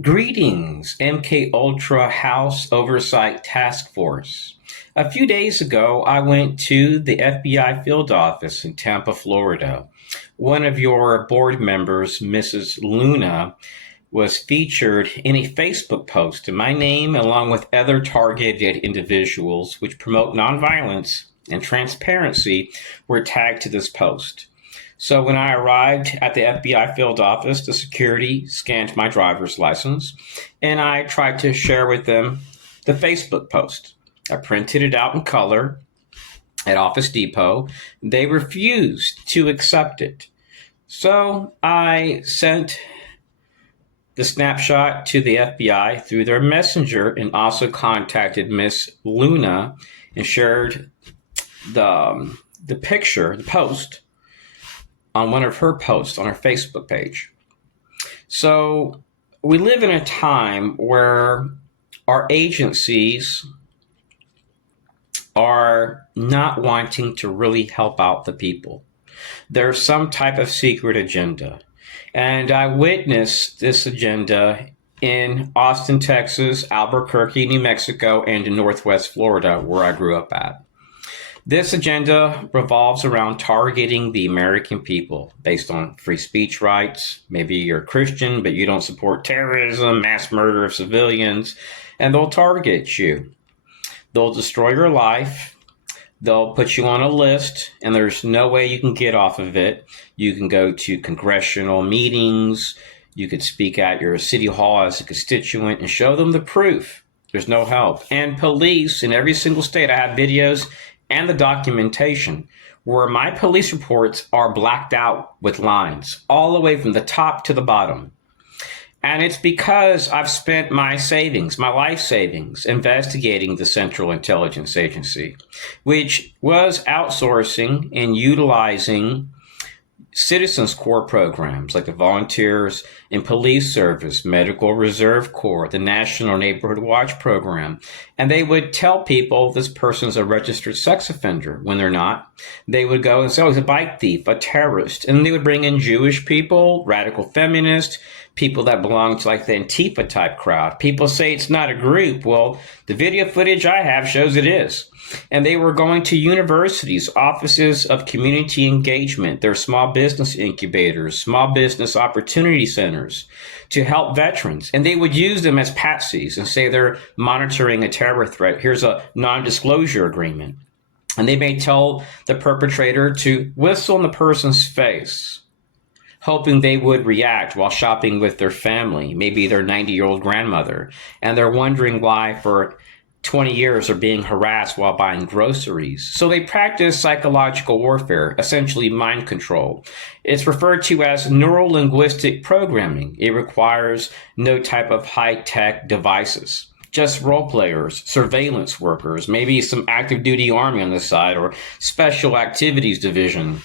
Greetings, MK Ultra House Oversight Task Force. A few days ago, I went to the FBI field office in Tampa, Florida. One of your board members, Mrs. Luna, was featured in a Facebook post, and my name, along with other targeted individuals which promote nonviolence and transparency, were tagged to this post. So when I arrived at the FBI field office, the security scanned my driver's license, and I tried to share with them the Facebook post. I printed it out in color at Office Depot. They refused to accept it. So I sent the snapshot to the FBI through their messenger and also contacted Miss Luna and shared the picture, the post, on one of her posts on her Facebook page. So we live in a time where our agencies are not wanting to really help out the people. There's some type of secret agenda. And I witnessed this agenda in Austin, Texas, Albuquerque, New Mexico, and in Northwest Florida, where I grew up at. This agenda revolves around targeting the American people based on free speech rights. Maybe you're a Christian, but you don't support terrorism, mass murder of civilians, and they'll target you. They'll destroy your life. They'll put you on a list, and there's no way you can get off of it. You can go to congressional meetings. You could speak at your city hall as a constituent and show them the proof. There's no help. And police in every single state, I have videos and the documentation where my police reports are blacked out with lines all the way from the top to the bottom. And it's because I've spent my savings, my life savings, investigating the Central Intelligence Agency, which was outsourcing and utilizing Citizens Corps programs like the Volunteers in Police Service, Medical Reserve Corps, the National Neighborhood Watch Program. And they would tell people this person's a registered sex offender when they're not. They would go and say, oh, he's a bike thief, a terrorist. And they would bring in Jewish people, radical feminists, people that belong to like the Antifa type crowd. People say it's not a group. Well, the video footage I have shows it is. And they were going to universities, offices of community engagement, their small business incubators, small business opportunity centers to help veterans. And they would use them as patsies and say they're monitoring a terror threat. Here's a non-disclosure agreement. And they may tell the perpetrator to whistle in the person's face, hoping they would react while shopping with their family, maybe their 90-year-old grandmother. And they're wondering why for 20 years are being harassed while buying groceries. So they practice psychological warfare, essentially mind control. It's referred to as neuro-linguistic programming. It requires no type of high-tech devices. Just role players, surveillance workers, maybe some active duty army on the side or special activities division,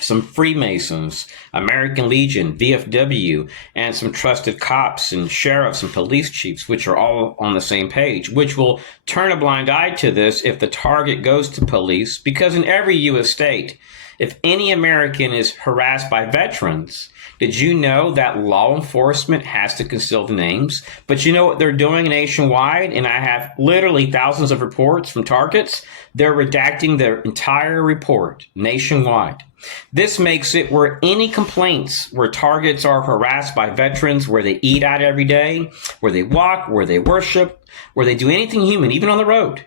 some Freemasons, American Legion, VFW, and some trusted cops and sheriffs and police chiefs, which are all on the same page, which will turn a blind eye to this if the target goes to police, because in every U.S. state, if any American is harassed by veterans, did you know that law enforcement has to conceal the names? But you know what they're doing nationwide? And I have literally thousands of reports from targets. They're redacting their entire report nationwide. This makes it where any complaints where targets are harassed by veterans, where they eat out every day, where they walk, where they worship, where they do anything human, even on the road,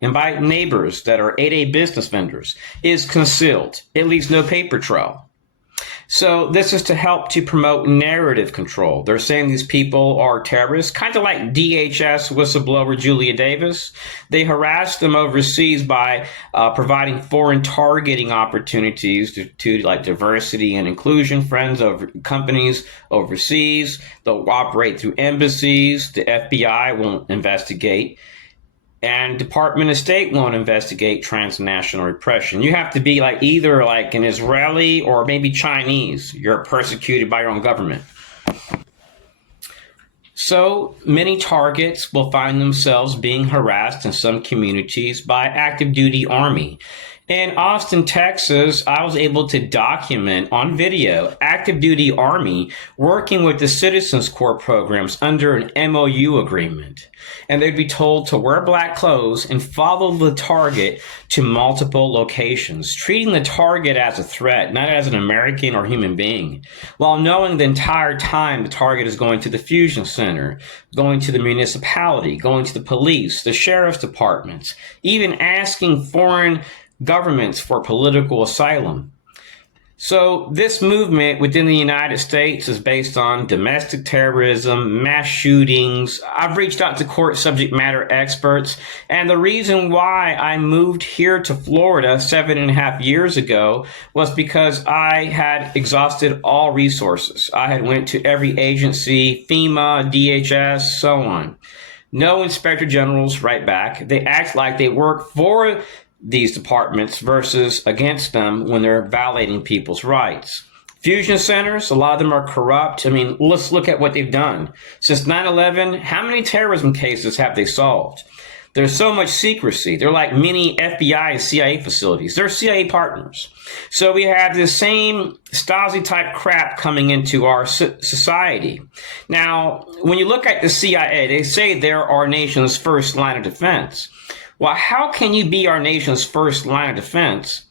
and by neighbors that are 8A business vendors, is concealed. It leaves no paper trail. So this is to help to promote narrative control. They're saying these people are terrorists, kind of like DHS whistleblower Julia Davis. They harass them overseas by providing foreign targeting opportunities to like diversity and inclusion friends over companies overseas. They'll operate through embassies. The FBI won't investigate. And Department of State won't investigate transnational repression. You have to be like either like an Israeli or maybe Chinese. You're persecuted by your own government. So many targets will find themselves being harassed in some communities by active duty army. In Austin, Texas, I was able to document on video active duty Army working with the Citizens Corps programs under an MOU agreement. And they'd be told to wear black clothes and follow the target to multiple locations, treating the target as a threat, not as an American or human being, while knowing the entire time the target is going to the fusion center, going to the municipality, going to the police, the sheriff's departments, even asking foreign governments for political asylum. So this movement within the United States is based on domestic terrorism, mass shootings. I've reached out to court subject matter experts, and the reason why I moved here to Florida 7.5 years ago was because I had exhausted all resources. I had went to every agency, FEMA, DHS, so on. No inspector generals write back. They act like they work for these departments versus against them when they're violating people's rights. Fusion centers, a lot of them are corrupt. I mean, let's look at what they've done. Since 9/11, how many terrorism cases have they solved? There's so much secrecy. They're like mini FBI and CIA facilities. They're CIA partners. So we have this same Stasi type crap coming into our society. Now, when you look at the CIA, they say they're our nation's first line of defense. Well, how can you be our nation's first line of defense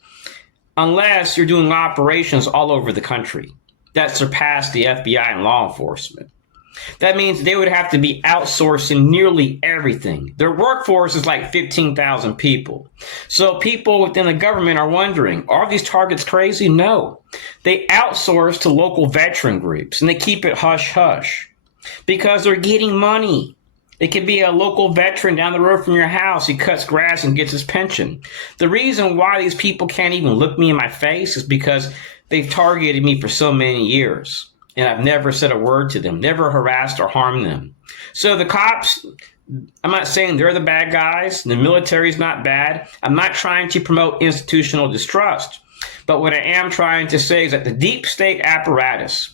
unless you're doing operations all over the country that surpass the FBI and law enforcement? That means they would have to be outsourcing nearly everything. Their workforce is like 15,000 people. So people within the government are wondering, are these targets crazy? No. They outsource to local veteran groups and they keep it hush hush because they're getting money. It could be a local veteran down the road from your house. He cuts grass and gets his pension. The reason why these people can't even look me in my face is because they've targeted me for so many years. And I've never said a word to them, never harassed or harmed them. So the cops, I'm not saying they're the bad guys. The military's not bad. I'm not trying to promote institutional distrust. But what I am trying to say is that the deep state apparatus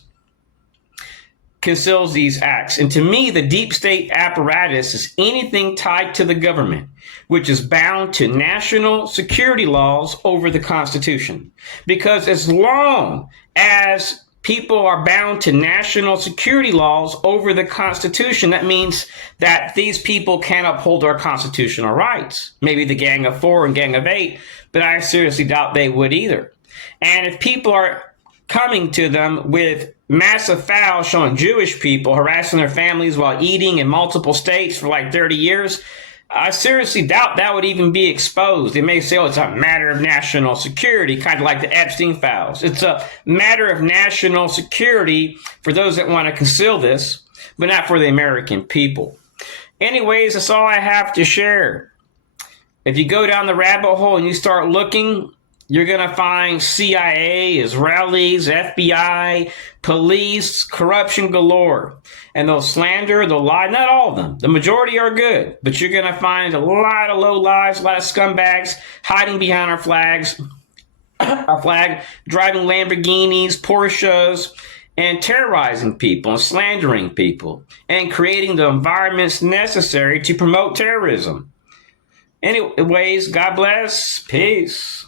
conceals these acts. And to me, the deep state apparatus is anything tied to the government, which is bound to national security laws over the Constitution. Because as long as people are bound to national security laws over the Constitution, that means that these people can't uphold our constitutional rights. Maybe the Gang of Four and Gang of Eight, but I seriously doubt they would either. And if people are coming to them with massive files showing Jewish people harassing their families while eating in multiple states for like 30 years, I seriously doubt that would even be exposed. They may say, oh, it's a matter of national security, kind of like the Epstein files. It's a matter of national security for those that want to conceal this, but not for the American people. Anyways, that's all I have to share. If you go down the rabbit hole and you start looking, you're going to find CIA, Israelis, FBI, police, corruption galore. And they'll slander, they'll lie. Not all of them. The majority are good. But you're going to find a lot of low lives, a lot of scumbags hiding behind our flags. Our flag, driving Lamborghinis, Porsches, and terrorizing people and slandering people. And creating the environments necessary to promote terrorism. Anyways, God bless. Peace.